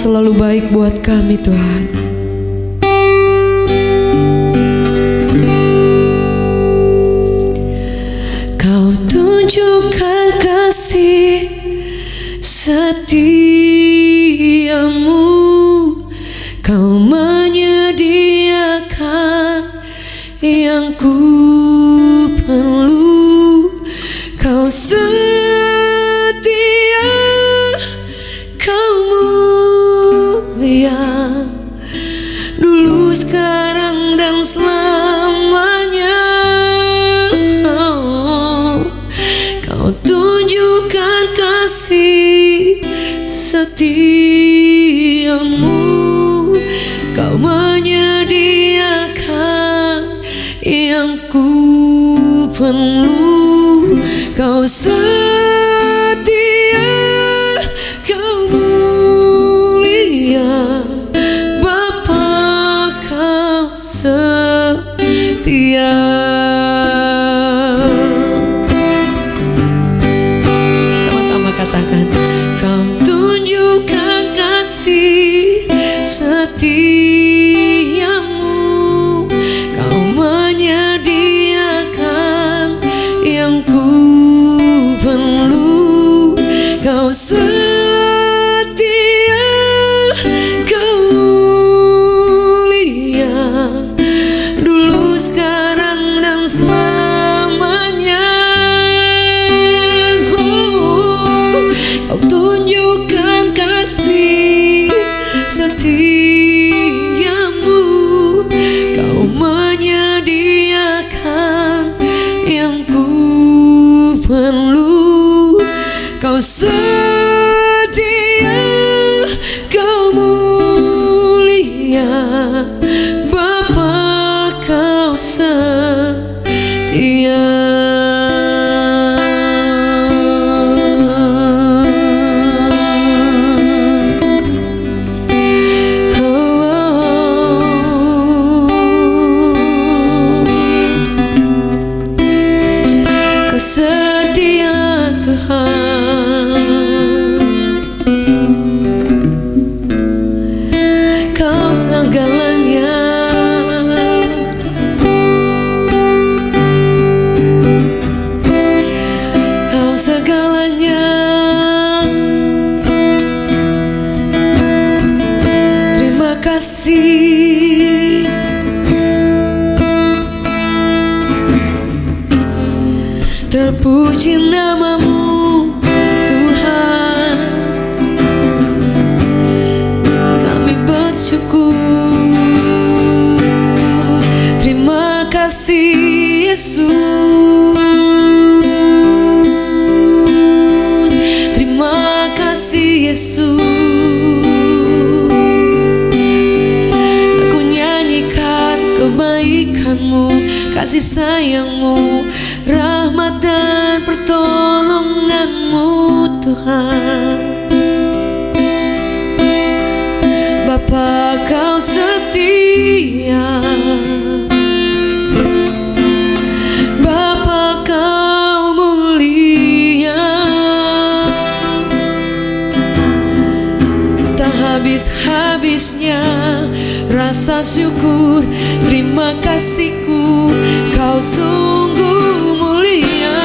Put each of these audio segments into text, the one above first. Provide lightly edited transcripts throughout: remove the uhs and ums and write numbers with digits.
selalu baik buat kami, Tuhan. Kau tunjukkan kasih setiamu, Kau menyediakan yang ku perlu. Kau setia, Kau mulia, dulu, sekarang, dan selamanya. Kau tunjukkan kasih setiamu, Kau menyediakan yang ku perlu. Kau setia, Kau mulia, Bapa, Kau setia. Sama-sama katakan, Kau tunjukkan kasih setiamu, Kau menyediakan yang ku perlu. Kau setia, Kau mulia, dulu, sekarang, dan selamanya. Kau tunjukkan kasih setiamu, Kau menyediakan yang ku perlu. Kau setia, Kau mulia, Bapa, Kau setia. Setia Tuhan, Kau segalanya. Kau segalanya. Terima kasih. Terpuji namamu, Tuhan. Kami bersyukur. Terima kasih, Yesus. Terima kasih, Yesus. Aku nyanyikan kebaikan-Mu, kasih sayang-Mu, rahmat dan pertolongan-Mu, Tuhan. Bapa, Kau setia, Bapa, Kau mulia, tak habis-habisnya rasa syukur. Terima kasih-Ku, Kau sungguh mulia,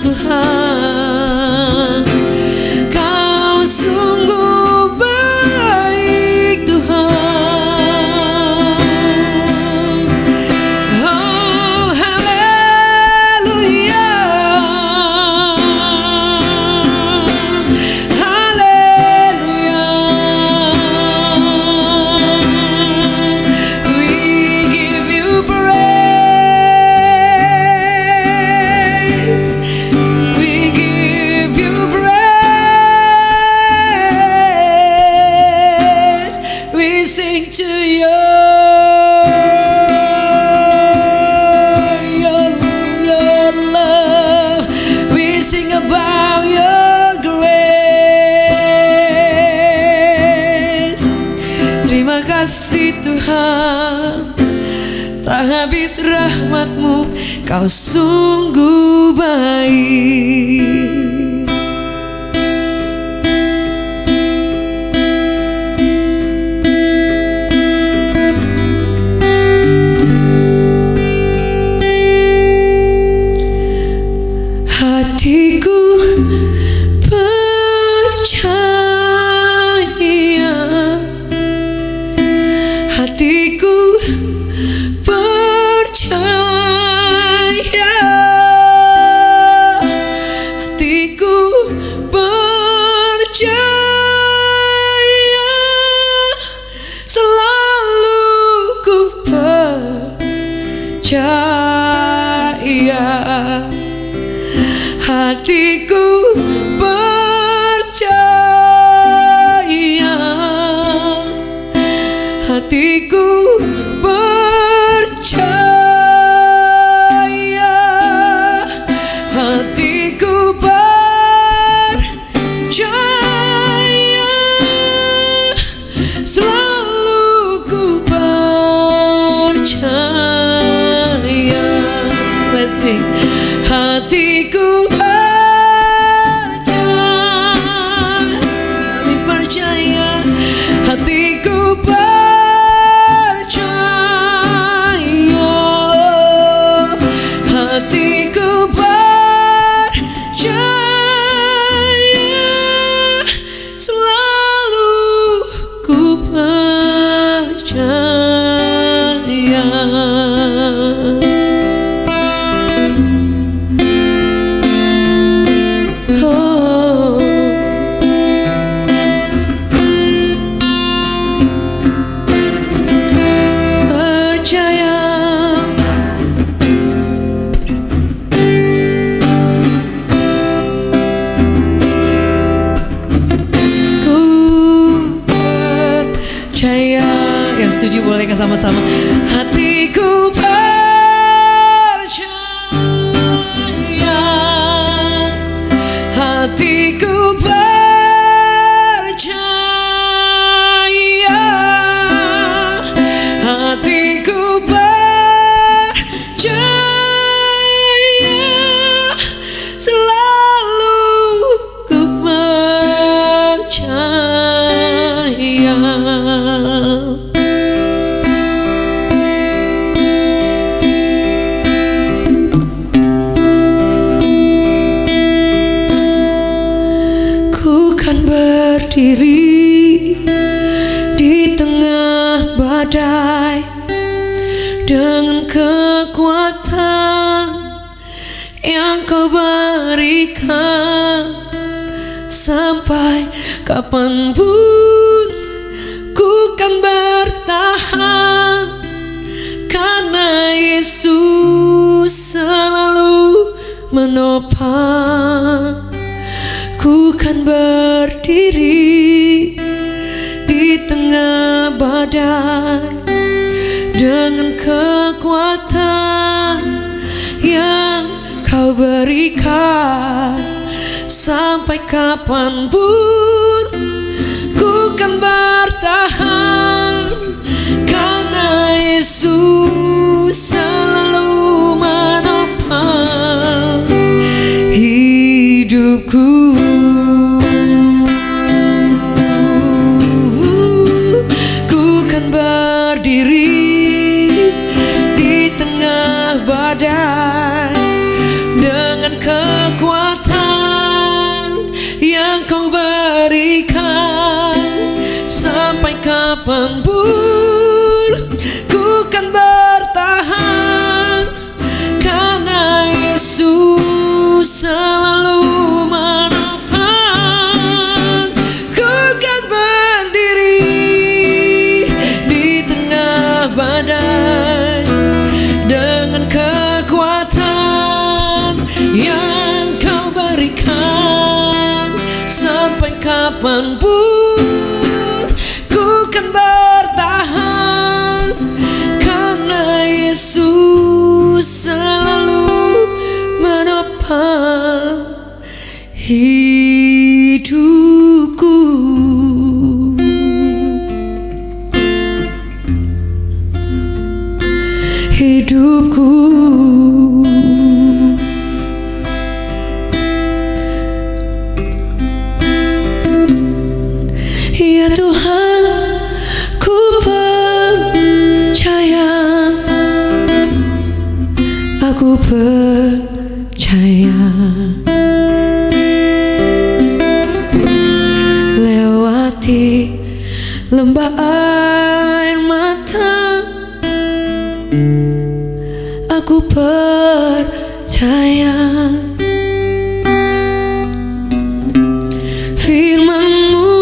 Tuhan. Kau sungguh baik, Tuhan. Oh, haleluya, haleluya. We give You praise. We give You praise. We sing to your love. We sing about Your grace. Terima kasih, Tuhan. Tak habis rahmat-Mu, Kau sungguh baik. hatiku percaya, hatiku percaya, hatiku percaya, selalu ku percaya. Let's sing. Hatiku percaya, hatiku percaya, hatiku percaya, selalu ku percaya. Yang setuju boleh kan sama-sama. Hatiku percaya, hatiku percaya, hatiku percaya, selalu ku percaya. Ku kan berdiri di tengah badai dengan kekuatan yang Kau berikan. Sampai kapanpun ku kan bertahan, karena Yesus selalu menopang. Ku kan berdiri di tengah badai dengan kekuatan yang Kau berikan. Sampai kapanpun ku kan bertahan, karena Yesus selalu menopang hidupku. Ku kan berdiri di tengah badai dengan kekuatan yang Kau berikan. Sampai kapanpun ku kan bertahan, karena Yesus selalu menopang. Ku kan berdiri di tengah badai dengan kekuatan yang Kau berikan. Sampai kapanpun ku kan bertahan, karena Yesus selalu menopang hidupku. Hidupku. Ya Tuhan, ku percaya, aku percaya. Lewati lembah air mata, aku percaya. Firman-Mu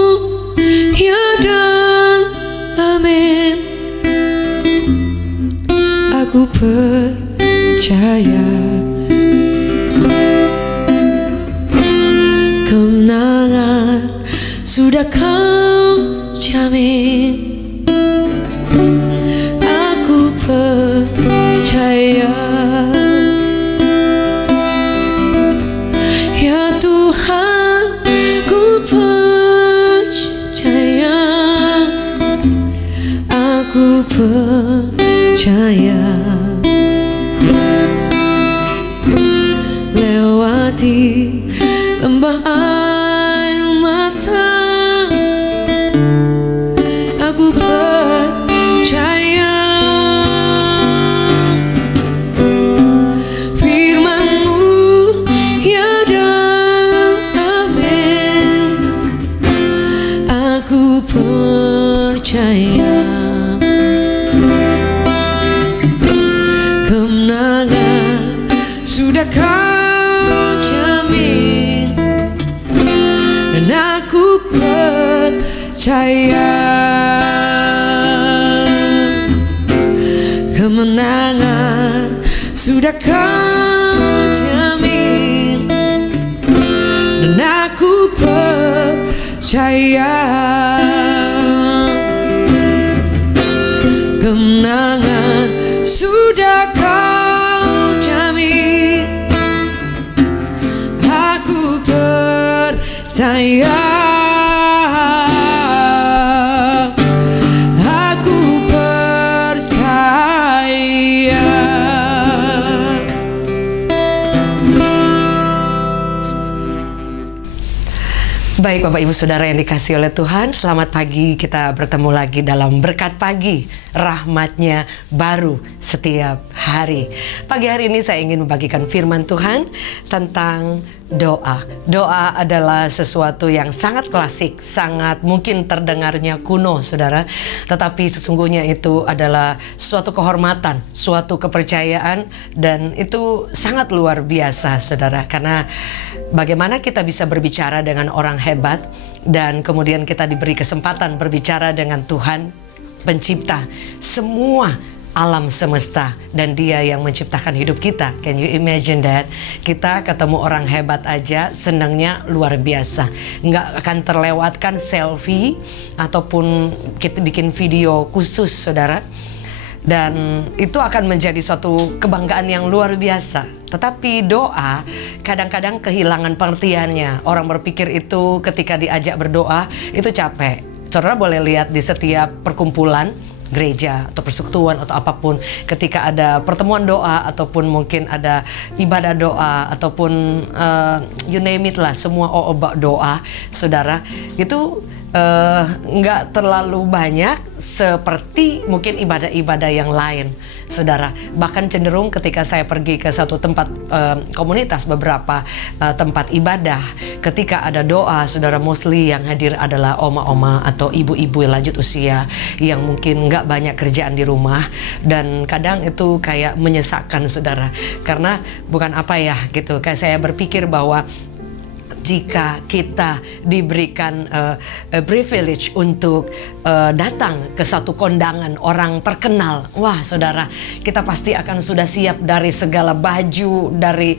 ya dan amin, aku percaya. sudah kau jamin. Aku percaya, ya Tuhan, ku percaya. Aku percaya. Lewati lembah air mata, aku percaya. Firman-Mu ya dan amin. Aku percaya. Kemenangan sudah kau jamin, dan aku percaya. Kemenangan sudah kau jamin, dan aku percaya. Kemenangan sudah kau jamin, aku percaya. Aku percaya. Baik Bapak Ibu Saudara yang dikasihi oleh Tuhan, selamat pagi. Kita bertemu lagi dalam Berkat Pagi, rahmatnya baru setiap hari. Pagi hari ini saya ingin membagikan firman Tuhan tentang doa. Doa adalah sesuatu yang sangat klasik, sangat mungkin terdengarnya kuno, saudara. Tetapi sesungguhnya itu adalah suatu kehormatan, suatu kepercayaan, dan itu sangat luar biasa, saudara. Karena bagaimana kita bisa berbicara dengan orang hebat, dan kemudian kita diberi kesempatan berbicara dengan Tuhan, pencipta semua alam semesta, dan Dia yang menciptakan hidup kita. Can you imagine that? Kita ketemu orang hebat aja senangnya luar biasa. Nggak akan terlewatkan selfie ataupun kita bikin video khusus, saudara. Dan itu akan menjadi suatu kebanggaan yang luar biasa. Tetapi doa kadang-kadang kehilangan pengertiannya. Orang berpikir itu ketika diajak berdoa itu capek. Saudara boleh lihat di setiap perkumpulan gereja atau persekutuan atau apapun, ketika ada pertemuan doa ataupun mungkin ada ibadah doa ataupun you name it lah, semua doa, saudara, itu nggak terlalu banyak seperti mungkin ibadah-ibadah yang lain, saudara. Bahkan cenderung ketika saya pergi ke satu tempat komunitas, beberapa tempat ibadah, ketika ada doa, saudara, mostly yang hadir adalah oma-oma atau ibu-ibu yang lanjut usia yang mungkin nggak banyak kerjaan di rumah, dan kadang itu kayak menyesakkan, saudara. Karena bukan apa ya gitu, kayak saya berpikir bahwa jika kita diberikan privilege untuk datang ke satu kondangan orang terkenal, wah saudara, kita pasti akan sudah siap dari segala baju, dari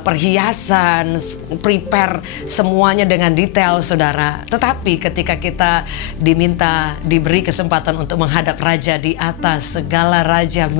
perhiasan, prepare semuanya dengan detail, saudara. Tetapi ketika kita diberi kesempatan untuk menghadap Raja di atas segala raja,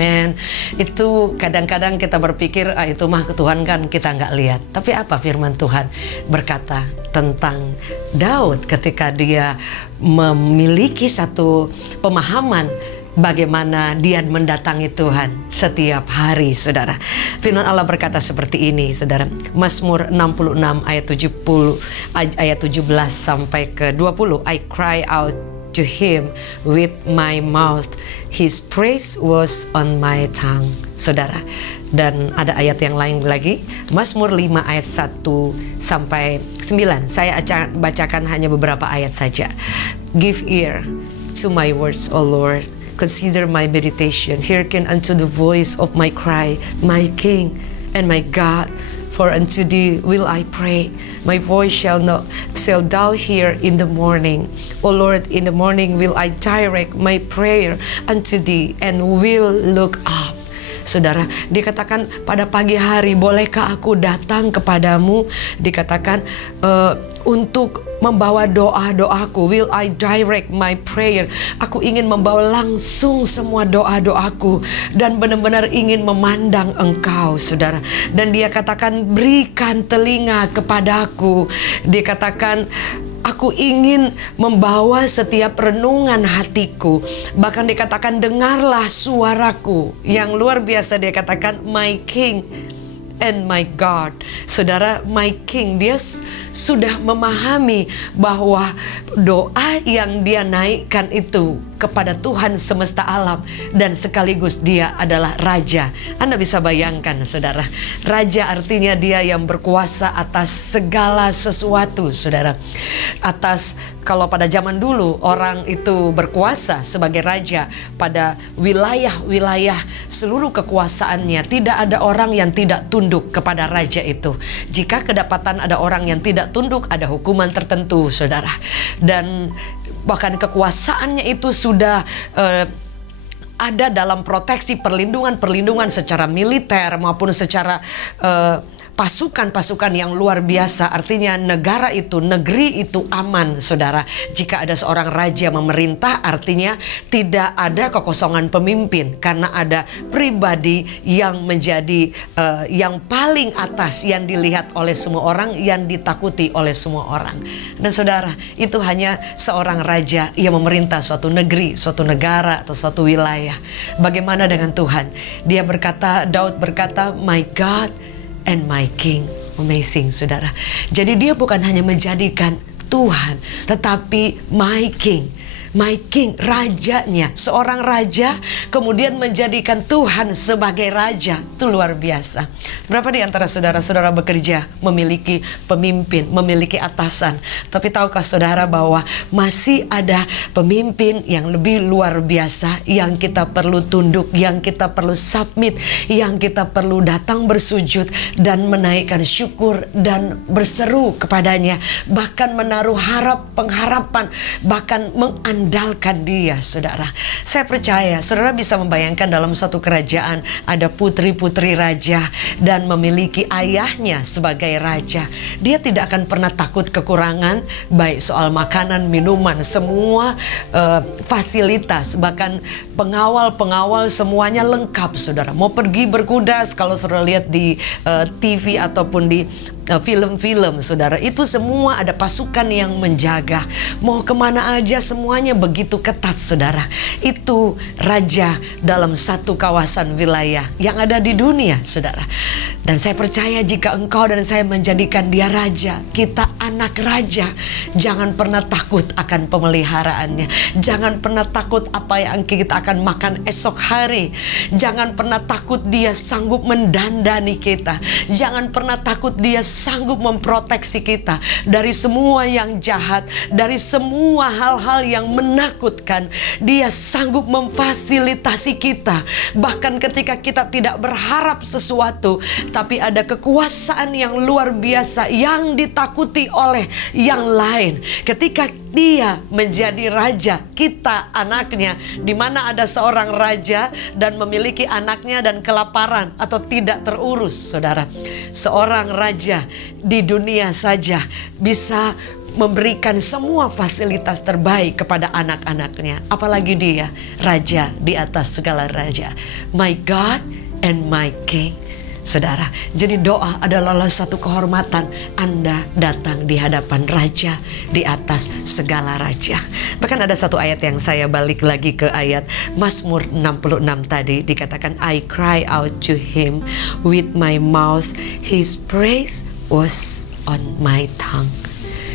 itu kadang-kadang kita berpikir itu mah Tuhan kan kita nggak lihat. Tapi apa firman Tuhan berkata tentang Daud ketika dia memiliki satu pemahaman bagaimana dia mendatangi Tuhan setiap hari, saudara. Firman Allah berkata seperti ini, saudara. Mazmur 66 ayat 17 sampai ke 20. I cry out to him with my mouth, his praise was on my tongue, saudara. Dan ada ayat yang lain lagi, Mazmur 5 ayat 1 sampai 9. Saya bacakan hanya beberapa ayat saja. Give ear to my words, O Lord. Consider my meditation. Hearken unto the voice of my cry, my King and my God. For unto thee will I pray. My voice shall thou hear in the morning. O Lord, in the morning will I direct my prayer unto thee and will look up. Saudara, dikatakan pada pagi hari, bolehkah aku datang kepadamu? Dikatakan untuk membawa doa-doaku. Will I direct my prayer? Aku ingin membawa langsung semua doa-doaku dan benar-benar ingin memandang Engkau, saudara. Dan dia katakan, berikan telinga kepadaku. Dia katakan, aku ingin membawa setiap renungan hatiku. Bahkan dikatakan, dengarlah suaraku. Yang luar biasa, dia katakan, my King and my God. Saudara, my King, dia sudah memahami bahwa doa yang dia naikkan itu kepada Tuhan semesta alam, dan sekaligus dia adalah Raja. Anda bisa bayangkan, saudara, Raja artinya dia yang berkuasa atas segala sesuatu, saudara. Atas, kalau pada zaman dulu orang itu berkuasa sebagai raja pada wilayah-wilayah seluruh kekuasaannya, tidak ada orang yang tidak tunduk kepada raja itu. Jika kedapatan ada orang yang tidak tunduk, ada hukuman tertentu, saudara. Dan bahkan kekuasaannya itu sudah ada dalam proteksi perlindungan secara militer maupun secara pasukan-pasukan yang luar biasa. Artinya negeri itu aman, saudara. Jika ada seorang raja memerintah, artinya tidak ada kekosongan pemimpin, karena ada pribadi yang menjadi yang paling atas, yang dilihat oleh semua orang, yang ditakuti oleh semua orang. Dan saudara, itu hanya seorang raja yang memerintah suatu negeri, suatu negara, atau suatu wilayah. Bagaimana dengan Tuhan? Dia berkata, Daud berkata, my God and my King. Amazing, saudara. Jadi dia bukan hanya menjadikan Tuhan, tetapi my King. My King, rajanya. Seorang raja kemudian menjadikan Tuhan sebagai raja. Itu luar biasa. Berapa di antara saudara-saudara bekerja, memiliki pemimpin, memiliki atasan? Tapi tahukah saudara bahwa masih ada pemimpin yang lebih luar biasa, yang kita perlu tunduk, yang kita perlu submit, yang kita perlu datang bersujud dan menaikkan syukur dan berseru kepadanya, bahkan menaruh pengharapan, bahkan andalkan dia, saudara. Saya percaya saudara bisa membayangkan dalam satu kerajaan ada putri-putri raja dan memiliki ayahnya sebagai raja. Dia tidak akan pernah takut kekurangan, baik soal makanan, minuman, semua fasilitas, bahkan pengawal semuanya lengkap, saudara. Mau pergi berkuda, kalau saudara lihat di TV ataupun di film-film, saudara, itu semua ada pasukan yang menjaga. Mau kemana aja semuanya begitu ketat, saudara. Itu raja dalam satu kawasan wilayah yang ada di dunia, saudara. Dan saya percaya jika engkau dan saya menjadikan dia raja, kita anak raja, jangan pernah takut akan pemeliharaannya. Jangan pernah takut apa yang kita akan makan esok hari. Jangan pernah takut dia sanggup mendandani kita. Jangan pernah takut dia sanggup memproteksi kita dari semua yang jahat, dari semua hal-hal yang menakutkan. Dia sanggup memfasilitasi kita. Bahkan ketika kita tidak berharap sesuatu, tapi ada kekuasaan yang luar biasa yang ditakuti oleh yang lain. Ketika dia menjadi raja, kita anaknya. Di mana ada seorang raja dan memiliki anaknya dan kelaparan atau tidak terurus, saudara. Seorang raja di dunia saja bisa memberikan semua fasilitas terbaik kepada anak-anaknya. Apalagi dia, raja di atas segala raja. My God and my King. Saudara, jadi doa adalah satu kehormatan Anda datang di hadapan raja di atas segala raja. Bahkan ada satu ayat yang saya balik lagi ke ayat Mazmur 66 tadi, dikatakan I cry out to him with my mouth, his praise was on my tongue.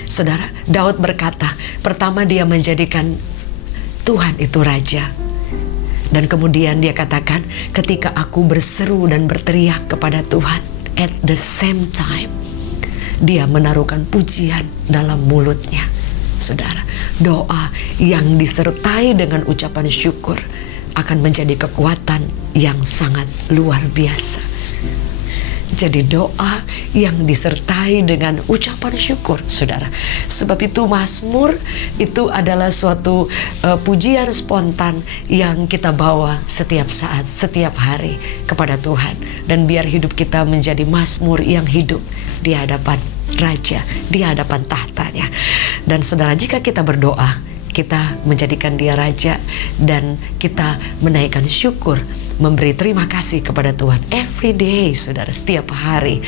Saudara, Daud berkata, pertama dia menjadikan Tuhan itu raja. Dan kemudian dia katakan, ketika aku berseru dan berteriak kepada Tuhan, at the same time, dia menaruhkan pujian dalam mulutnya. Saudara, doa yang disertai dengan ucapan syukur akan menjadi kekuatan yang sangat luar biasa. Jadi doa yang disertai dengan ucapan syukur, saudara. Sebab itu Mazmur itu adalah suatu pujian spontan yang kita bawa setiap saat, setiap hari kepada Tuhan. Dan biar hidup kita menjadi mazmur yang hidup di hadapan raja di hadapan tahtanya. Dan saudara, jika kita berdoa, kita menjadikan dia raja dan kita menaikkan syukur, memberi terima kasih kepada Tuhan every day, saudara, setiap hari.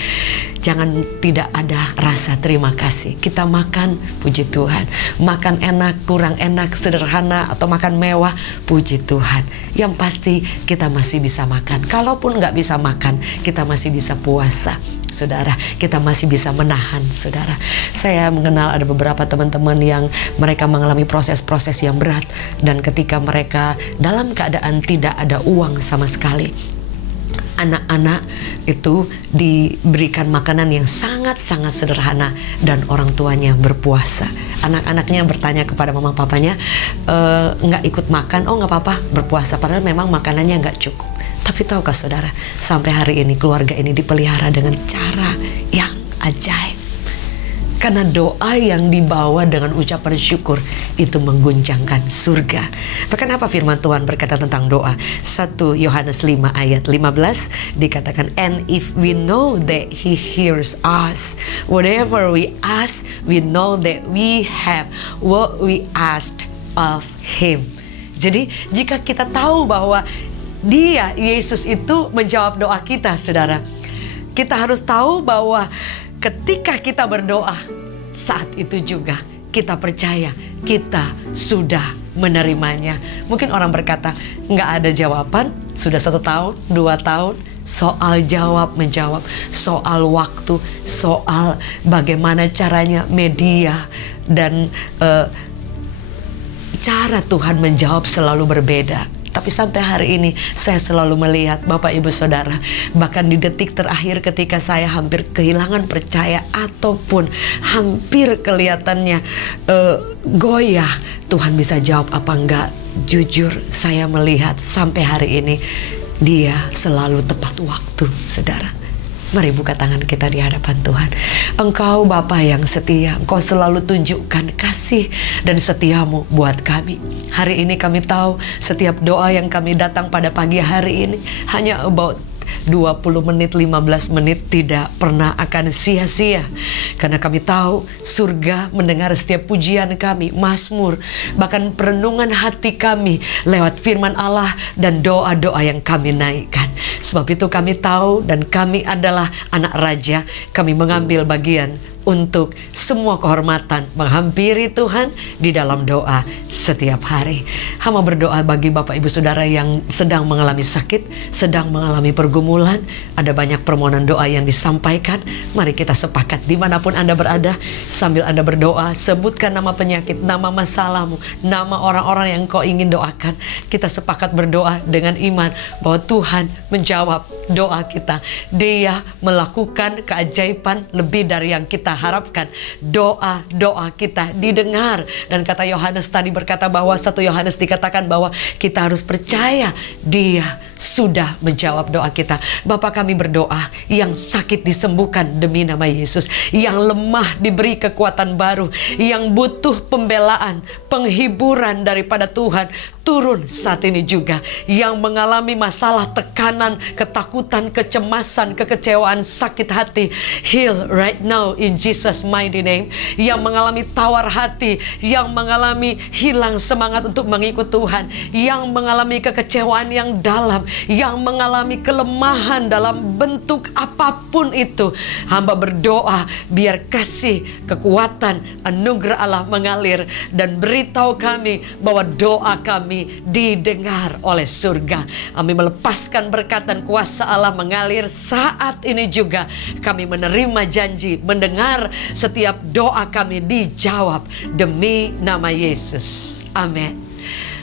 Jangan tidak ada rasa terima kasih. Kita makan, puji Tuhan. Makan enak, kurang enak, sederhana, atau makan mewah, puji Tuhan. Yang pasti kita masih bisa makan. Kalaupun nggak bisa makan, kita masih bisa puasa, saudara. Kita masih bisa menahan, saudara. Saya mengenal ada beberapa teman-teman yang mereka mengalami proses-proses yang berat. Dan ketika mereka dalam keadaan tidak ada uang sama sekali, anak-anak itu diberikan makanan yang sangat-sangat sederhana dan orang tuanya berpuasa. Anak-anaknya bertanya kepada mama papanya, nggak ikut makan, oh nggak apa-apa berpuasa, padahal memang makanannya nggak cukup. Tapi tahukah saudara, sampai hari ini keluarga ini dipelihara dengan cara yang ajaib. Karena doa yang dibawa dengan ucapan syukur itu mengguncangkan surga. Bahkan apa firman Tuhan berkata tentang doa? 1 Yohanes 5 ayat 15 dikatakan, and if we know that He hears us, whatever we ask, we know that we have what we asked of Him. Jadi jika kita tahu bahwa Dia, Yesus itu menjawab doa kita, saudara, kita harus tahu bahwa ketika kita berdoa, saat itu juga kita percaya kita sudah menerimanya. Mungkin orang berkata, nggak ada jawaban, sudah 1 tahun, 2 tahun. Soal jawab menjawab, soal waktu, soal bagaimana caranya media dan cara Tuhan menjawab selalu berbeda. Tapi sampai hari ini saya selalu melihat Bapak Ibu Saudara, bahkan di detik terakhir ketika saya hampir kehilangan percaya ataupun hampir kelihatannya goyah, Tuhan bisa jawab apa enggak. Jujur saya melihat sampai hari ini Dia selalu tepat waktu, saudara. Mari buka tangan kita di hadapan Tuhan. Engkau Bapa yang setia, Engkau selalu tunjukkan kasih dan setiamu buat kami. Hari ini kami tahu setiap doa yang kami datang pada pagi hari ini hanya about 20 menit, 15 menit tidak pernah akan sia-sia. Karena kami tahu surga mendengar setiap pujian kami, mazmur, bahkan perenungan hati kami lewat firman Allah dan doa-doa yang kami naikkan. Sebab itu kami tahu dan kami adalah anak raja, kami mengambil bagian untuk semua kehormatan menghampiri Tuhan di dalam doa setiap hari. Hamba berdoa bagi Bapak Ibu Saudara yang sedang mengalami sakit, sedang mengalami pergumulan. Ada banyak permohonan doa yang disampaikan. Mari kita sepakat dimanapun Anda berada, sambil Anda berdoa, sebutkan nama penyakit, nama masalahmu, nama orang-orang yang kau ingin doakan. Kita sepakat berdoa dengan iman bahwa Tuhan menjawab doa kita. Dia melakukan keajaiban lebih dari yang kita harapkan. Doa-doa kita didengar. Dan kata Yohanes tadi berkata bahwa 1 Yohanes dikatakan bahwa kita harus percaya Dia sudah menjawab doa kita. Bapa, kami berdoa, yang sakit disembuhkan demi nama Yesus, yang lemah diberi kekuatan baru, yang butuh pembelaan, penghiburan daripada Tuhan turun saat ini juga, yang mengalami masalah tekanan, ketakutan, kecemasan, kekecewaan, sakit hati, heal right now in Jesus mighty name. Yang mengalami tawar hati, yang mengalami hilang semangat untuk mengikut Tuhan, yang mengalami kekecewaan yang dalam, yang mengalami kelemahan dalam bentuk apapun itu, hamba berdoa biar kasih, kekuatan, anugerah Allah mengalir dan beritahu kami bahwa doa kami didengar oleh surga. Kami melepaskan berkat dan kuasa Allah mengalir saat ini juga. Kami menerima janji, mendengar setiap doa kami dijawab demi nama Yesus. Amin.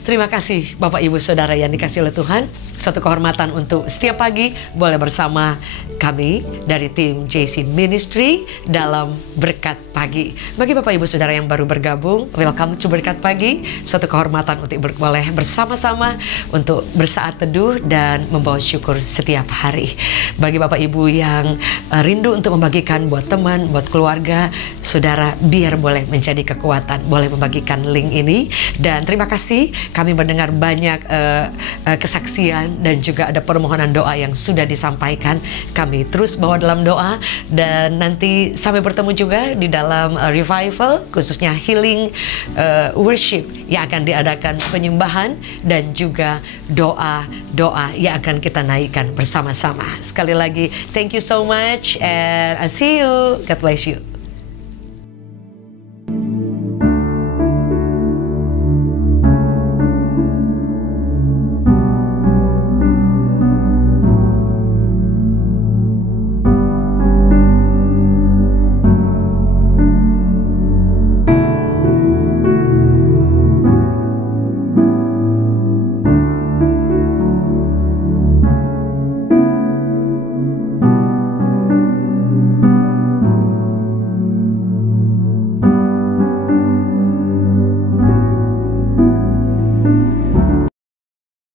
Terima kasih Bapak Ibu Saudara yang dikasihi oleh Tuhan. Satu kehormatan untuk setiap pagi boleh bersama kami dari tim JC Ministry dalam Berkat Pagi. Bagi Bapak Ibu Saudara yang baru bergabung, welcome to Berkat Pagi. Suatu kehormatan untuk boleh bersama-sama untuk bersaat teduh dan membawa syukur setiap hari. Bagi Bapak Ibu yang rindu untuk membagikan buat teman, buat keluarga, saudara, biar boleh menjadi kekuatan, boleh membagikan link ini. Dan terima kasih Kami mendengar banyak kesaksian dan juga ada permohonan doa yang sudah disampaikan. Kami terus bawa dalam doa, dan nanti sampai bertemu juga di dalam revival, khususnya healing worship yang akan diadakan, penyembahan dan juga doa yang akan kita naikkan bersama-sama. Sekali lagi, thank you so much and I see you. God bless you.